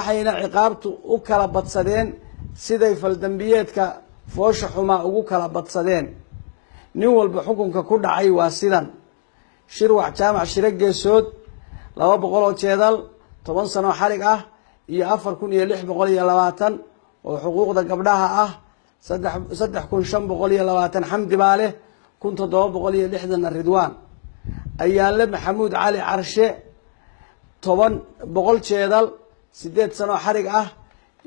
waxayna ciqaabtu u kala badsadeen siday faldambiyeedka foosha xumaa ugu kala badsadeen. nin walba xukunka ku dhacay waa sidan: shirwac jaamac shiro geesood 200 oo jeedal 10 sano xarig ah iyo 4620 oo xuquuqda gabdhaha ah 3520 xamdi baale 1760 ridwaan. ayaanle maxamuud cali carshe 100 jeedal 8 sano xarig ah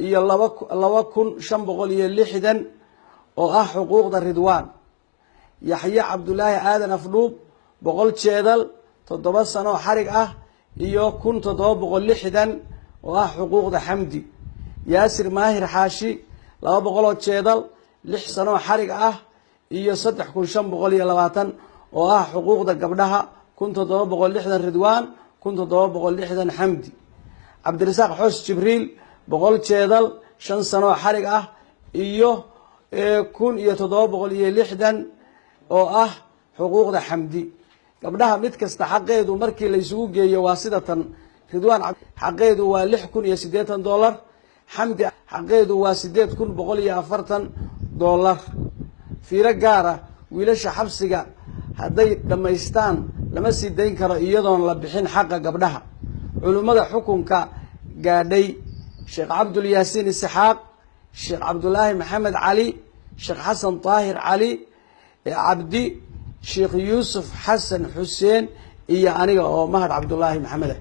iyo 2560 oo ah xuquuqda ridwaan. yaxye cabdulaahi aadan afdhuub 100 jeedal 7 sano xarig ah iyo 1760 oo ah xuquuqda xamdi. yaasir maahir xaashi 200 jeedal 6 sano xarig ah iyo 3520 oo ah xuquuqda gabdhaha 1760 ridwaan 1760 xamdi. cabdirasaaq xoos jibriil 100 jeedal 5 sano xarig ah iyo 1760 oo ah xuquuqda xamdi. gabdhaha mid kasta xaqeedu markii la isugu geeyo waa sida tan: ridwaan xaqeedu waa $680, xamdi xaqeedu waa $8140. fiiro gaara: wiilasha xabsiga hadday dhammaystaan lama sii dayn karo iyadoon la bixin xaqa gabdhaha. culimmada xukunka gaadhay: sheekh cabdul yaasiin isxaaq, sheekh cabdulaahi maxamed cali, sheekh xasan daahir cali cabdi, sheekh yuusuf xasan xuseen iyo aniga oo mahad cabdulaahi maxamed.